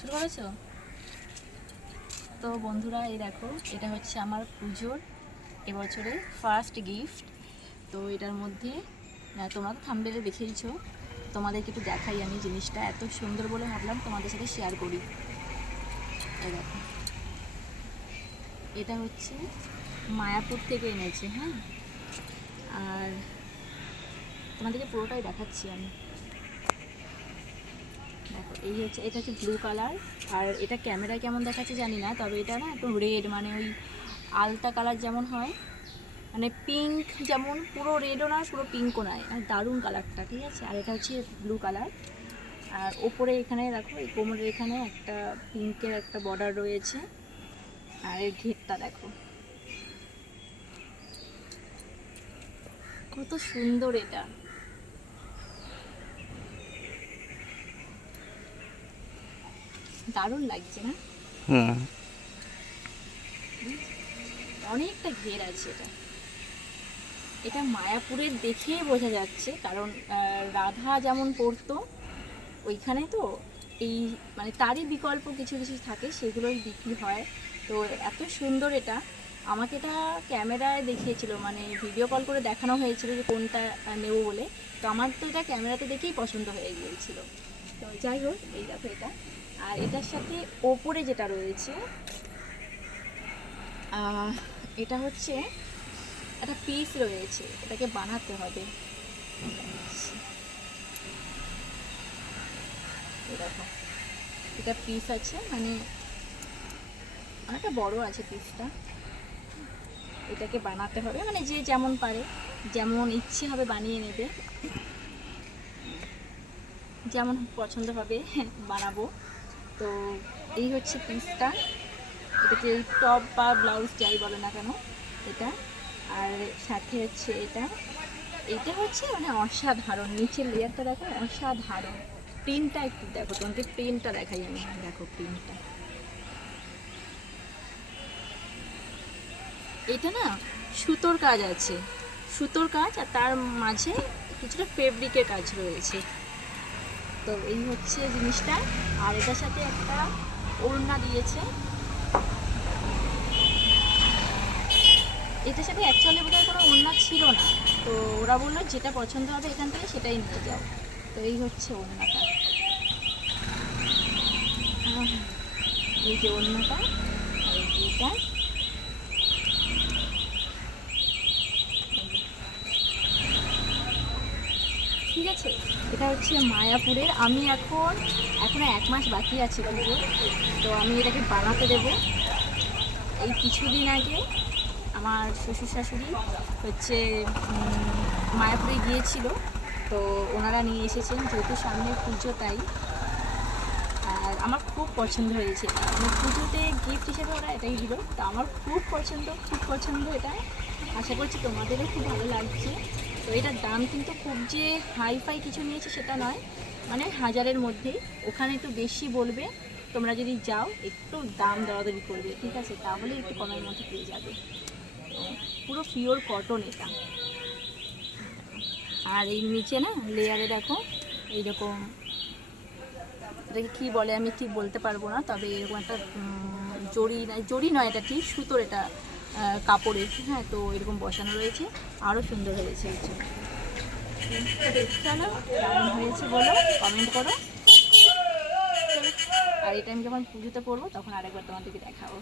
শুরু করেছো? তো বন্ধুরা, এই দেখো, এটা হচ্ছে আমার পুজোর এবছরের ফার্স্ট গিফট। তো এটার মধ্যে তোমরা তো থাম্বনেলে দেখেইছো, তোমাদেরকে একটু দেখাই। আমি জিনিসটা এত সুন্দর বলে ভাবলাম তোমাদের সাথে শেয়ার করি। এই দেখো, এটা হচ্ছে মায়াপুর থেকে এনেছে। হ্যাঁ, আর তোমাদেরকে পুরোটাই দেখাচ্ছি আমি। দেখো, এই হচ্ছে, এটা হচ্ছে ব্লু কালার। আর এটা ক্যামেরায় কেমন দেখাচ্ছে জানি না, তবে এটা না একটু রেড, মানে ওই আলতা কালার যেমন হয়, মানে পিঙ্ক, যেমন পুরো রেডও নয় পুরো পিঙ্কও নয়, আর দারুণ কালারটা, ঠিক আছে। আর এটা হচ্ছে ব্লু কালার। আর ওপরে এখানে দেখো, এই কোমরের এখানে একটা পিঙ্কের একটা বর্ডার রয়েছে। আর এর ঘেরটা দেখো কত সুন্দর, এটা দারুণ লাগছে না? অনেকটা ঘের আছে এটা। এটা মায়াপুরের দেখেই বোঝা যাচ্ছে, কারণ রাধা যেমন পড়তো ওইখানে, তো এই মানে তারই বিকল্প কিছু কিছু থাকে, সেগুলোই বিক্রি হয়। তো এত সুন্দর এটা। আমাকে এটা ক্যামেরায় দেখিয়েছিল, মানে ভিডিও কল করে দেখানো হয়েছিল যে কোনটা নেব বলে। তো আমার তো এটা ক্যামেরাতে দেখেই পছন্দ হয়ে গিয়েছিল। তো যাই হোক, এই দেখো এটা। আর এটার সাথে ওপরে যেটা রয়েছে, এটা হচ্ছে একটা পিস রয়েছে, এটাকে বানাতে হবে। দেখো, এটা পিস আছে, মানে অনেকটা বড় আছে পিসটা। এটাকে বানাতে হবে, মানে যে যেমন পারে, যেমন ইচ্ছে হবে বানিয়ে নেবে, যেমন পছন্দ হবে বানাবো। তো এই হচ্ছে পিসটা। এটাকে টপ বা ব্লাউজ যাই বলে না কেন, এটা। আর সাথে হচ্ছে এটা, এটা হচ্ছে মানে অসাধারণ। নিচের লেয়ারটা দেখো, অসাধারণ। প্রিন্টটা একটু দেখো, তোমাকে প্রিন্টটা দেখাই আমি। দেখো প্রিন্টটা, এটা না সুতোর কাজ আছে, সুতোর কাজ, আর তার মাঝে কিছুটা ফেব্রিকের কাজ রয়েছে। তো এই হচ্ছে জিনিসটা। আর এটার সাথে একটা ওড়না দিয়েছে। এটার সাথে অ্যাকচুয়ালি বোধহয় কোনো ওড়না ছিল না, তো ওরা বললো যেটা পছন্দ হবে এখান থেকে সেটাই নিয়ে যাও। তো এই হচ্ছে ওড়নাটা, এই যে ওড়নাটা, আর এইটা। ঠিক আছে, এটা হচ্ছে মায়াপুরের। আমি এখনো 1 মাস বাকি আছে পুজো, তো আমি এটাকে বানাতে দেবো। এই কিছুদিন আগে আমার শ্বশুর শাশুড়ি হচ্ছে মায়াপুরে গিয়েছিল, তো ওনারা নিয়ে এসেছেন, যেহেতু সামনে পুজো তাই। আর আমার খুব পছন্দ হয়েছে, মানে পুজোতে গিফট হিসেবে ওরা এটাই দিল, তো আমার খুব পছন্দ, খুব পছন্দ এটা। আশা করছি তোমাদেরও খুব ভালো লাগছে। তো এটার দাম কিন্তু খুব যে হাই ফাই কিছু নিয়েছে সেটা নয়, মানে 1000-এর মধ্যেই। ওখানে একটু বেশি বলবে, তোমরা যদি যাও একটু দাম দরাদরি করবে, ঠিক আছে, তাহলে একটু কমের মধ্যে পেয়ে যাবে। পুরো পিওর কটন এটা। আর এই নিচে না লেয়ারে দেখো এইরকম, এটাকে কী বলে আমি ঠিক বলতে পারবো না, তবে এরকম একটা জড়ি নয় এটা ঠিক সুতোর, এটা কাপড়ের। হ্যাঁ, তো এরকম বসানো রয়েছে, আরও সুন্দর হয়েছে। চলো, কেমন হয়েছে বলো, কমেন্ট করো। আর এটা আমি যখন পুজোতে পরবো তখন আরেকবার তোমাদেরকে দেখাবো।